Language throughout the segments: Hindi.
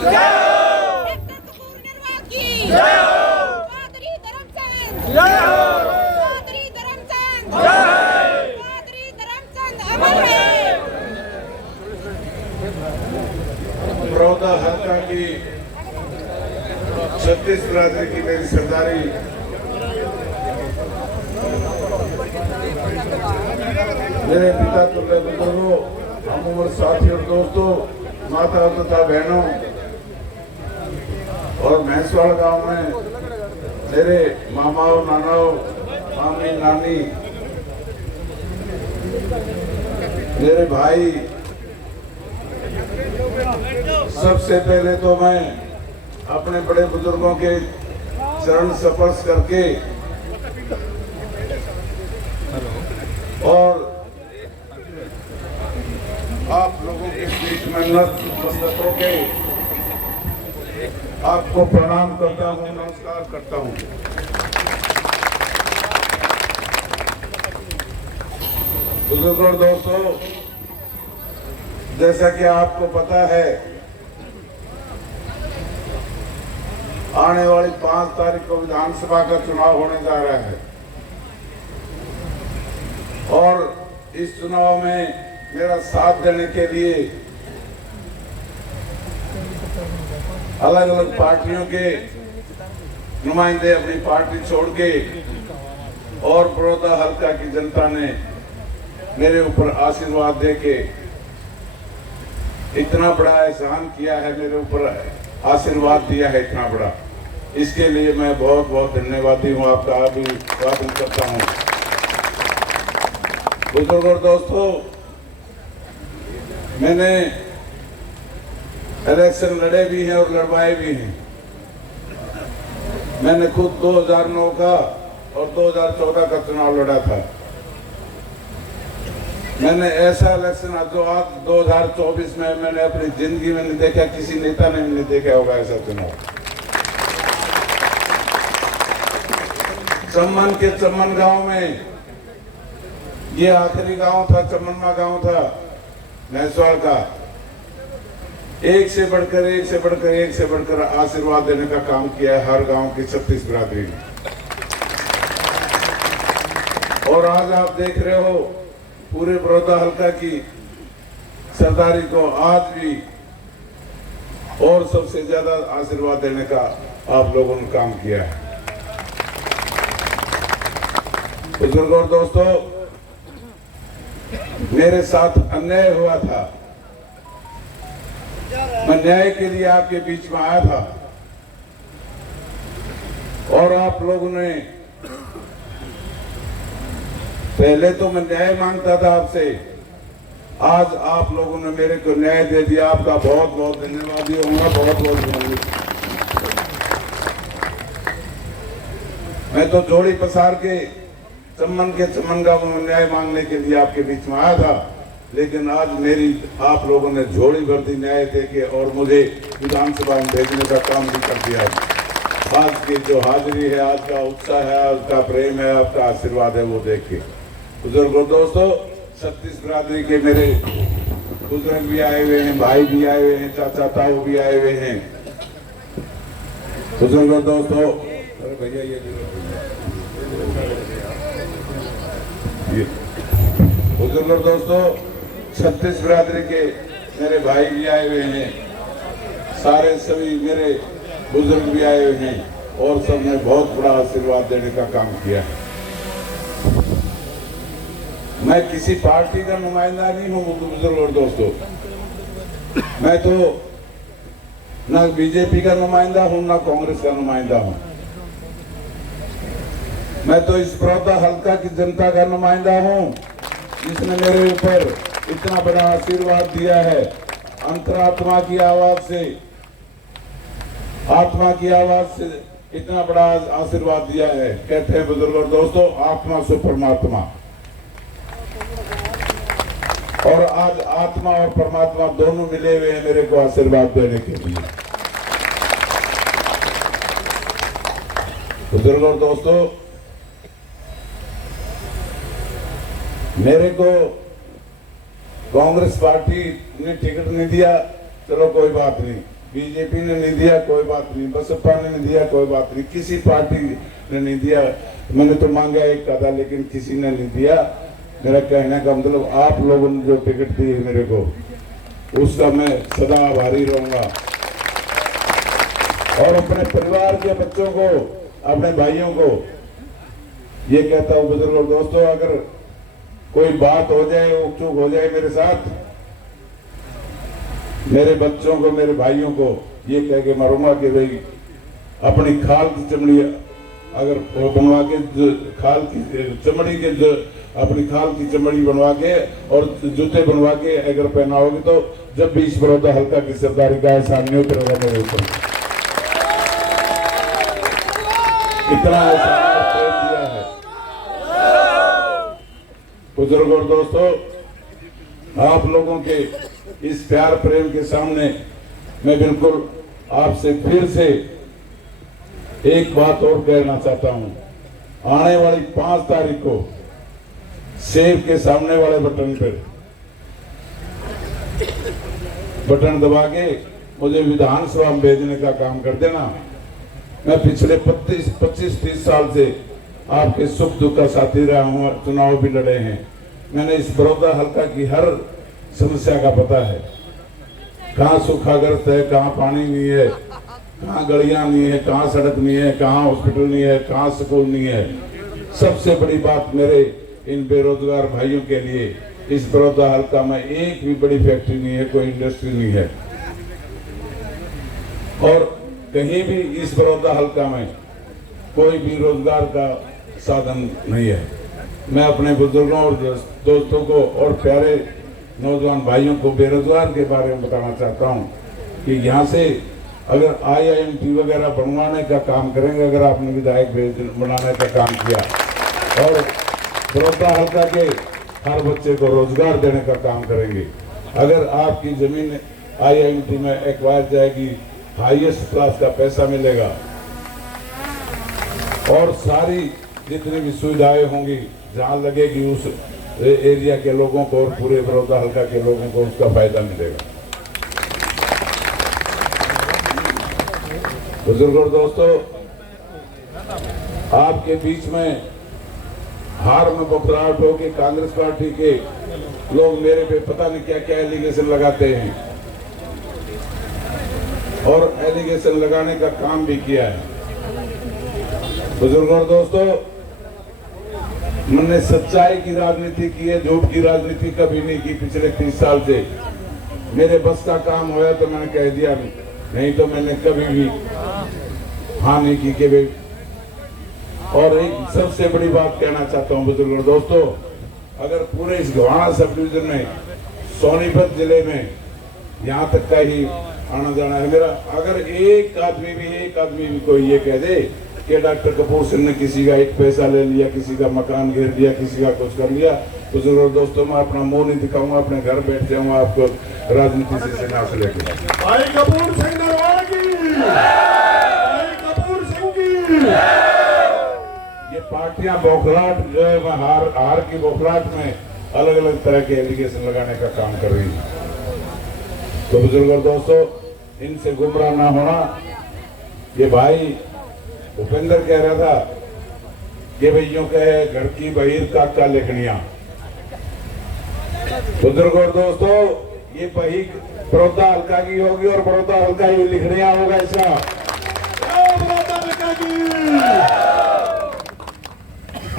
बड़ौदा हल्का की 36 बिरादरी की मेरी सरदारी मेरे पिता तुल्य बुजुर्गों, हम उम्र साथी और दोस्तों, माता तथा बहनों और भैंसवाड़ गांव में मेरे मामाओं, नानाओं, मामी, नानी, मेरे भाई, सबसे पहले तो मैं अपने बड़े बुजुर्गों के चरण स्पर्श करके और आप लोगों के बीच में नतमस्तक होके आपको प्रणाम करता हूँ, नमस्कार करता हूँ। बुजुर्गों और दोस्तों, जैसा कि आपको पता है, आने वाली 5 तारीख को विधानसभा का चुनाव होने जा रहा है और इस चुनाव में मेरा साथ देने के लिए अलग अलग पार्टियों के नुमाइंदे अपनी पार्टी छोड़ के और बड़ौदा हल्का की जनता ने मेरे ऊपर आशीर्वाद देके इतना बड़ा एहसान किया है, मेरे ऊपर आशीर्वाद दिया है इतना बड़ा, इसके लिए मैं बहुत बहुत धन्यवादी हूँ, आपका अभिवादन करता हूँ। बुजुर्गों और दोस्तों, मैंने इलेक्शन लड़े भी हैं और लड़वाए भी हैं। मैंने खुद 2009 का और 2014 का चुनाव लड़ा था। मैंने ऐसा इलेक्शन जो आज 2024 में मैंने अपनी जिंदगी में नहीं देखा, किसी नेता ने नहीं देखा होगा ऐसा चुनाव। चम्मन के चम्मन गांव में, ये आखिरी गांव था, चम्मनमा गांव था भैंसवाड़ का, एक से बढ़कर आशीर्वाद देने का काम किया है हर गांव की 36 बिरादरी ने। और आज आप देख रहे हो पूरे बड़ौदा हल्का की सरदारी को आज भी और सबसे ज्यादा आशीर्वाद देने का आप लोगों ने काम किया है। बुजुर्गों और दोस्तों, मेरे साथ अन्याय हुआ था, मैं न्याय के लिए आपके बीच में आया था और आप लोगों ने, पहले तो मैं न्याय मांगता था आपसे, आज आप लोगों ने मेरे को न्याय दे दिया, आपका बहुत बहुत धन्यवादी होऊंगा, बहुत बहुत धन्यवाद। मैं तो जोड़ी पसार के चम्मन गांव में न्याय मांगने के लिए आपके बीच में आया था, लेकिन आज मेरी आप लोगों ने झोली भर दी न्याय देके और मुझे विधानसभा में भेजने का काम भी कर दिया। आज की जो हाजिरी है, आज का उत्साह है, आज का प्रेम है, आपका आशीर्वाद है, वो देख के। बुजुर्गों दोस्तों, 36 बिरादरी के मेरे बुजुर्ग भी आए हुए हैं, भाई भी आए हुए हैं, चाचा ताऊ भी आए हुए हैं। बुजुर्गों दोस्तों, अरे भैया ये बुजुर्गों दोस्तों, 36 बिरादरी के मेरे भाई भी आए हुए हैं, सारे सभी मेरे बुजुर्ग भी आए हुए हैं और सबने बहुत बड़ा आशीर्वाद देने का काम किया है। मैं किसी पार्टी का नुमाइंदा नहीं हूँ बुजुर्गों और दोस्तों, मैं तो ना बीजेपी का नुमाइंदा हूँ ना कांग्रेस का नुमाइंदा हूँ। मैं तो इस बड़ौदा हल्का की जनता का नुमाइंदा हूँ, जिसने मेरे ऊपर इतना बड़ा आशीर्वाद दिया है। अंतरात्मा की आवाज से, आत्मा की आवाज से इतना बड़ा आशीर्वाद दिया है। कहते हैं बुजुर्गों दोस्तों, आत्मा से परमात्मा, और आज आत्मा और परमात्मा दोनों मिले हुए हैं मेरे को आशीर्वाद देने के लिए। बुजुर्गों दोस्तों, मेरे को कांग्रेस पार्टी ने टिकट नहीं दिया, चलो कोई बात नहीं, बीजेपी ने नहीं दिया कोई बात नहीं, बसपा ने नहीं दिया कोई बात नहीं, किसी पार्टी ने नहीं दिया। मैंने तो मांगा एक का था लेकिन किसी ने नहीं दिया। मेरा कहने का मतलब आप लोगों ने जो टिकट दी है मेरे को, उसका मैं सदा आभारी रहूंगा। और अपने परिवार के बच्चों को, अपने भाइयों को ये कहता हूं, बुजुर्गों दोस्तों, अगर कोई बात हो जाए, उकचूक हो जाए मेरे साथ, मेरे बच्चों को, मेरे भाइयों को ये कह के मरूंगा कि भाई अपनी खाल की चमड़ी अगर बनवा के, खाल की चमड़ी के, अपनी खाल की चमड़ी बनवा के और जूते बनवा के अगर पहनाओगे तो जब भी इस बड़ौदा हल्का की सरदारी का सामने उतरेगा मेरे ऊपर। इतना प्रेम दिया है। बुजुर्गों और दोस्तों, आप लोगों के इस प्यार प्रेम के सामने मैं बिल्कुल आपसे फिर से एक बात और कहना चाहता हूं। आने वाली 5 तारीख को सेब के सामने वाले बटन दबा के मुझे विधानसभा में भेजने का काम कर देना। मैं पिछले 25-30 साल से आपके सुख दुख का साथी रहा हूं, चुनाव भी लड़े हैं। मैंने इस बड़ौदा हल्का की हर समस्या का पता है, कहाँ सूखाग्रस्त है, कहाँ पानी नहीं है, कहाँ गलियां नहीं है, कहाँ सड़क नहीं है, कहाँ हॉस्पिटल नहीं है, कहाँ स्कूल नहीं है। सबसे बड़ी बात मेरे इन बेरोजगार भाइयों के लिए, इस बड़ौदा हल्का में एक भी बड़ी फैक्ट्री नहीं है, कोई इंडस्ट्री नहीं है, और कहीं भी इस बड़ौदा हल्का में कोई भी रोजगार का साधन नहीं है। मैं अपने बुजुर्गों और दोस्तों को और प्यारे नौजवान भाइयों को बेरोजगार के बारे में बताना चाहता हूं कि यहाँ से अगर IIMT वगैरह बनवाने का काम करेंगे, अगर आपने विधायक बनाने का काम किया, और बड़ौदा हल्का के हर बच्चे को रोजगार देने का काम करेंगे, अगर आपकी जमीन IIMT में एक्वायर जाएगी, हाईएस्ट क्लास का पैसा मिलेगा और सारी जितनी भी सुविधाएं होंगी जहां लगेगी उस एरिया के लोगों को और पूरे बड़ौदा हल्का के लोगों को उसका फायदा मिलेगा। बुजुर्गों और दोस्तों, आपके बीच में हार में बखराहट हो कि कांग्रेस पार्टी के लोग मेरे पे पता नहीं क्या क्या एलिगेशन लगाते हैं, और एलिगेशन लगाने का काम भी किया है। बुजुर्गों और दोस्तों, मैंने सच्चाई की राजनीति की है, झूठ की राजनीति कभी नहीं की पिछले 30 साल से। मेरे बस का काम होया तो मैंने कह दिया, नहीं तो मैंने कभी भी हाँ नहीं की के। और एक सबसे बड़ी बात कहना चाहता हूं बुजुर्गों और दोस्तों, अगर पूरे इस घवाना सब डिवीजन में, सोनीपत जिले में यहाँ तक का ही आना जाना है मेरा, अगर एक आदमी भी कोई ये कह दे कि डॉक्टर कपूर सिंह ने किसी का एक पैसा ले लिया, किसी का मकान घेर दिया, किसी का कुछ कर लिया, बुजुर्गों दोस्तों, मैं अपना मुंह नहीं दिखाऊंगा, अपने घर बैठ जाऊंगा आपको राजनीति से संन्यास लेकर। भाई कपूर सिंह नरवाल की, भाई कपूर सिंह की। ये पार्टियां बौखलाहट जो है, हार की बौखलाहट में अलग अलग तरह के एलिगेशन लगाने का काम कर रही है। तो बुजुर्गों दोस्तों, इनसे गुमराह ना होना। ये भाई उपेंद्र कह रहा था कि भैयों के घर की बहिर काका लेखनिया। बुजुर्गों और दोस्तों, ये बही बड़ौदा हल्का की होगी और बड़ौदा हल्का ही लिखनिया होगा इसका।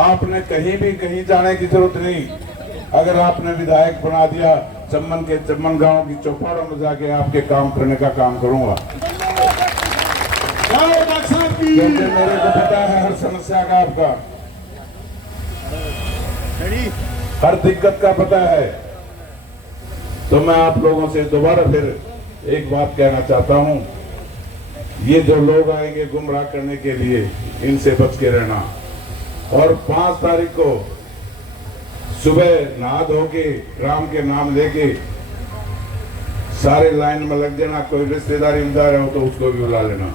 आपने कहीं जाने की जरूरत नहीं। अगर आपने विधायक बना दिया, चम्मन गांव की चौपाड़ों में जाके आपके काम करने का काम करूंगा, क्योंकि मेरे को पता है हर समस्या का, आपका हर दिक्कत का पता है। तो मैं आप लोगों से दोबारा फिर एक बात कहना चाहता हूं, ये जो लोग आएंगे गुमराह करने के लिए, इनसे बच के रहना। और 5 तारीख को सुबह नहा धो के राम के नाम लेके सारे लाइन में लग जाना। कोई रिश्तेदारी उधार हो तो उसको भी बुला लेना।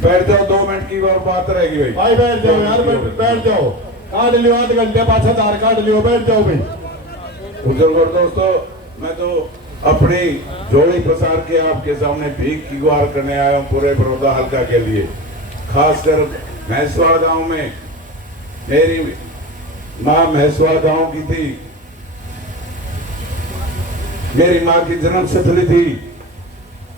बैठ जाओ, 2 मिनट की और बात रहेगी भाई। भाई बैठ जाओ यार, बैठ जाओ, काट लियो आधे घंटे, 5 आधार कार्ड लियो, बैठ जाओ भाई। बुजुर्गों दोस्तों, मैं तो अपनी झोली पसार के आपके सामने भीख की गुहार करने आया हूं पूरे बड़ौदा हल्का के लिए। खासकर भैंसवाड़ गांव में मेरी मां भैंसवाड़ गांव की थी, मेरी मां की जन्म स्थली थी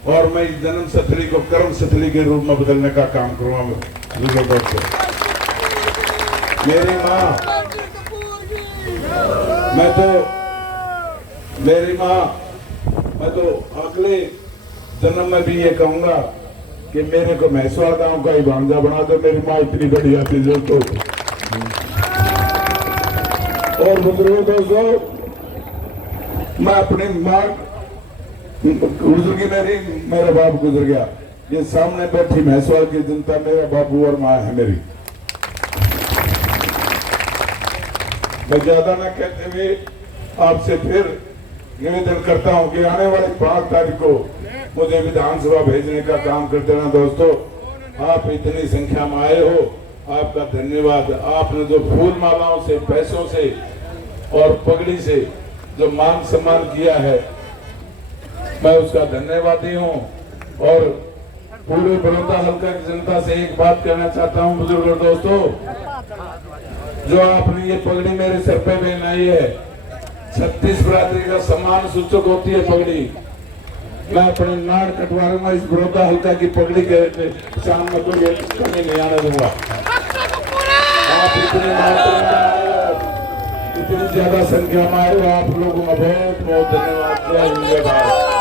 और मैं इस जन्म स्थली को कर्म स्थली के रूप में बदलने का काम करूंगा दोस्तों। मेरी मां, मैं तो अगले जन्म में भी ये कहूंगा कि मेरे को भैंसवाड़ गांव का ही भांजा बना दो। मेरी माँ इतनी बढ़िया थी दोस्तों। और बुजुर्गों दोस्तों, मैं अपनी माँ गुजर गई, मेरा बाप गुजर गया। ये सामने बैठी भैंसवाड़ की जनता मेरा बाबू और माँ है मेरी। मैं ज्यादा न कहते हुए आपसे फिर निवेदन करता हूं कि आने वाली 5 तारीख को मुझे विधानसभा भेजने का काम कर देना दोस्तों। आप इतनी संख्या में आए हो, आपका धन्यवाद। आपने जो फूल मालाओं से, पैसों से और पगड़ी से जो मान सम्मान किया है, मैं उसका धन्यवादी हूं। और पूरे बड़ौदा हल्का की जनता से एक बात कहना चाहता हूं बुजुर्गों दोस्तों, जो आपने ये पगड़ी मेरे सर पे पहनाई है, 36 बरादरी का सम्मान सूचक होती है पगड़ी। मैं अपने नाड़ कटवारूंगा इस बड़ौदा हल्का की पगड़ी के सामने कोई कमी नहीं आने दूंगा। आप इतनी मात्रा में आए हो, इतनी ज्यादा संख्या में आए हो, आप लोगों का बहुत बहुत धन्यवाद। जय हिंद, जय भारत।